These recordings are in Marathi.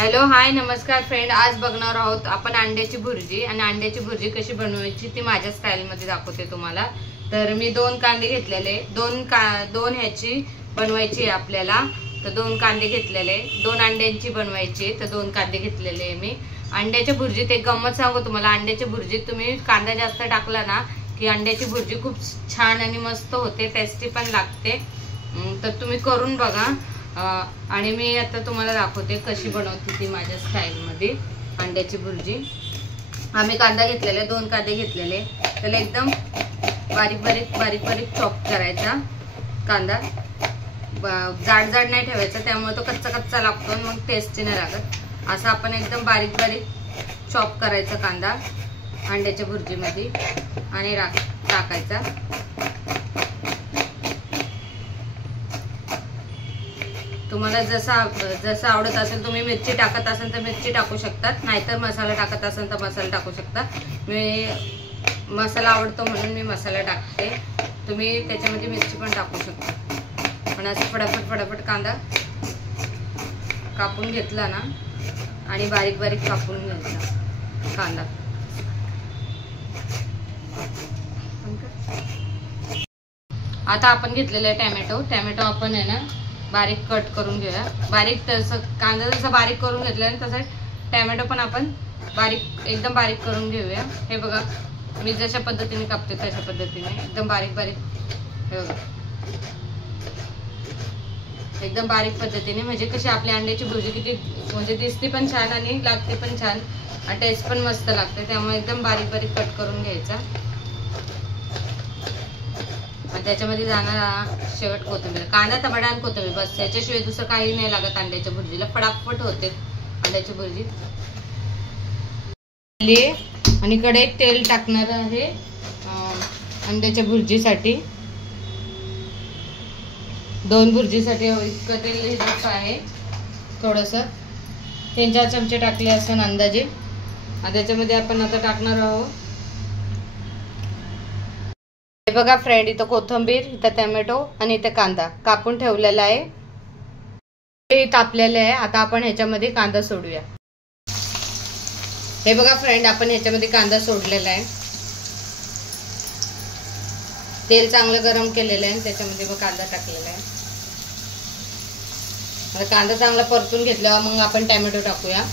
हॅलो हाय नमस्कार फ्रेंड, आज बघणार आहोत आपण अंड्याची भुर्जी। आणि अंड्याची भुर्जी कशी बनवायची ती माझ्या स्टाईल मध्ये दाखवते तुम्हाला। तर मी 2 कांदे घेतलेले, दोन ह्याची बनवायची आपल्याला, तर 2 कांदे घेतलेले, 2 अंड्यांची बनवायची, तर 2 कांदे घेतलेले मी। अंड्याच्या भुर्जीत एक गंमत सांगू तुम्हाला, अंड्याच्या भुर्जीत तुम्ही कांदा जास्त टाकला ना की अंड्याची भुर्जी खूप छान आणि मस्त होते, टेस्टी पण लागते। तर तुम्ही करून बघा। आणि मी आता तुम्हाला दाखवते कशी बनवते ती माझ्या स्टाईल मध्ये अंड्याची भुर्जी। आम्ही कांदा घेतलेले, 2 कांदे घेतलेले, त्याला एकदम बारीक बारीक बारीक बारीक चॉप करायचा। कांदा जाड जाड नाही ठेवायचा, त्यामुळे तो कच्चा कच्चा लागतो, मग टेस्टी नाही लागत। असं आपण एकदम बारीक बारीक चॉप करायचा कांदा अंड्याच्या भुर्जीमध्ये आणि टाकायचा। तुम्हाला जसं आवडत असेल, तुम्ही मिरची टाकत असाल तर मिरची टाकू शकतात, नाहीतर मसाला टाकत असाल तर मसाला टाकू शकता। मी मसाला आवडतो म्हणून मी मसाला टाकते, तुम्ही त्याच्यामध्ये मिरची पण टाकू शकता। पण असं फटाफट फटाफट कांदा कापून घेतला ना आणि बारीक बारीक कापून घ्यायचा कांदा। आता आपण घेतलेला टॅमॅटो आपण आहे ना बारीक कट करून घेऊया। बारीक तसं कांदा जसं बारीक करून घेतला ना तसं टॅमॅटो पण आपण बारीक एकदम बारीक करून घेऊया। हे बघा मी जशा पद्धतीने कापते तशा पद्धतीने एकदम बारीक बारीक, हे बघा एकदम बारीक पद्धतीने, म्हणजे कशी आपल्या अंड्याची भुर्जी किती म्हणजे दिसते पण छान आणि लागते पण छान आणि टेस्ट पण मस्त लागते, त्यामुळे एकदम बारीक बारीक कट करून घ्यायचा। त्याच्यामध्ये जाणार शेवट कोथिंबीर, कांदा टमाटा आणि कोथिंबीर, बस याच्याशिवाय दुसरं काही नाही लागत अंड्याच्या भुर्जीला, फटाफट होते अंड्याची भुर्जी। आणि कढईत तेल टाकणार आहे अंड्याच्या भुर्जीसाठी, 2 भुर्जीसाठी इतकं तेल घ्यायचं आहे। थोडंसं 3-4 चमचे टाकले असं अंदाजे। त्याच्यामध्ये आपण आता टाकणार आहोत, हे बघा फ्रेंड, इथं कोथिंबीर, इथं टोमॅटो आणि इथं कांदा कापून ठेवलेला आहे, हे तापलेलं आहे। आता आपण ह्याच्यामध्ये कांदा सोडूया। हे बघा फ्रेंड, आपण ह्याच्यामध्ये कांदा सोडलेला आहे, तेल चांगलं गरम केलेलं आहे, त्याच्यामध्ये मग कांदा टाकलेला आहे। आता कांदा चांगला परतून घेतल्यावर मग आपण टोमॅटो टाकूया।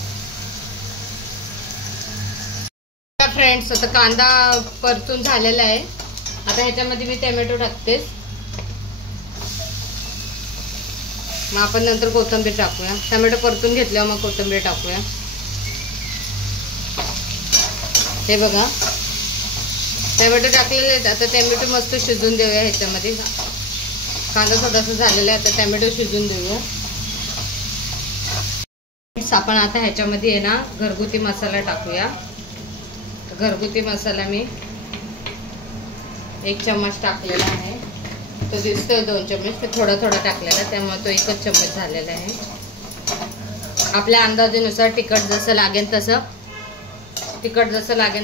फ्रेंड्स, आता कांदा परतून झालेला आहे, आता ह्याच्यामध्ये मी टोमॅटो टाकतेस, मग आपण नंतर कोथिंबीर टाकूया। टोमॅटो परतून घेतल्यावर मग कोथिंबीर टाकूया। हे बघा टोमॅटो टाकलेले आहेत, आता टोमॅटो मस्त शिजून देऊया ह्याच्यामध्ये। कांदा थोडासा झालेला आहे, आता टोमॅटो शिजून देऊया। आपण आता ह्याच्यामध्ये आहे ना घरगुती मसाला टाकूया। घरगुती मसाला मी 1 चम्मच टाकलेला आहे, तो दिसतोय 2 चम्मच, तो थोडा थोडा टाकलेला, त्यामुळे तो 1च चम्मच झालेला आहे। आपल्या अंदाजानुसार तिखट जसं लागेल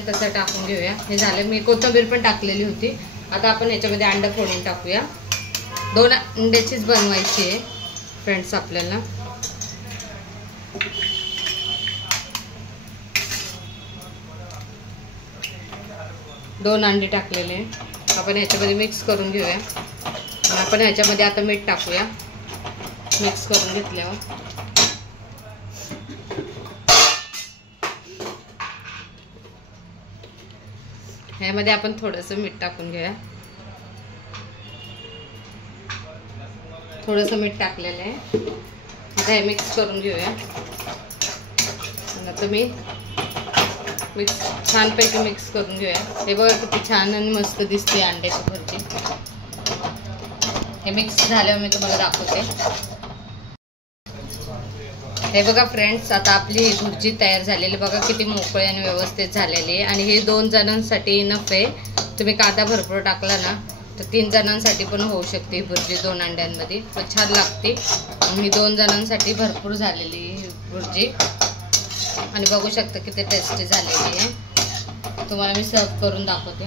तसं टाकून घेऊया। हे झालं, मी कोथिंबीर पण टाकलेली होती। आता आपण ह्याच्यामध्ये अंडा फोडून टाकूया। 2 अंड्याचीच बनवायची आहे फ्रेंड्स आपल्याला। दोन अंडे टाकलेले आपण ह्याच्यामध्ये मिक्स करून घेऊया। आपण ह्याच्यामध्ये आता मीठ टाकूया, मिक्स करून घेतल्यावर ह्यामध्ये आपण थोडंसं मीठ टाकून घेऊया। थोडंसं मीठ टाकलेलं आहे, आता हे मिक्स करून घेऊया। आता मी छानपैकी मिक्स करून घेऊया। हे बघा किती छान आणि मस्त दिसते अंड्याची भुर्जी। हे मिक्स झाल्यावर मी तुम्हाला दाखवते। हे बघा फ्रेंड्स, आता आपली भुर्जी तयार झालेली, बघा किती मोकळी आणि व्यवस्थित झालेली आहे। आणि हे 2 जणांसाठी इनफ आहे, तुम्ही कांदा भरपूर टाकला ना तर 3 जणांसाठी पण होऊ शकते ही भुर्जी 2 अंड्यांमध्ये, पण छान लागते। आणि 2 जणांसाठी भरपूर झालेली ही भुर्जी, आणि बघू शकता किती टेस्टी झालेली आहे। तुम्हाला मी सर्व करून दाखवते।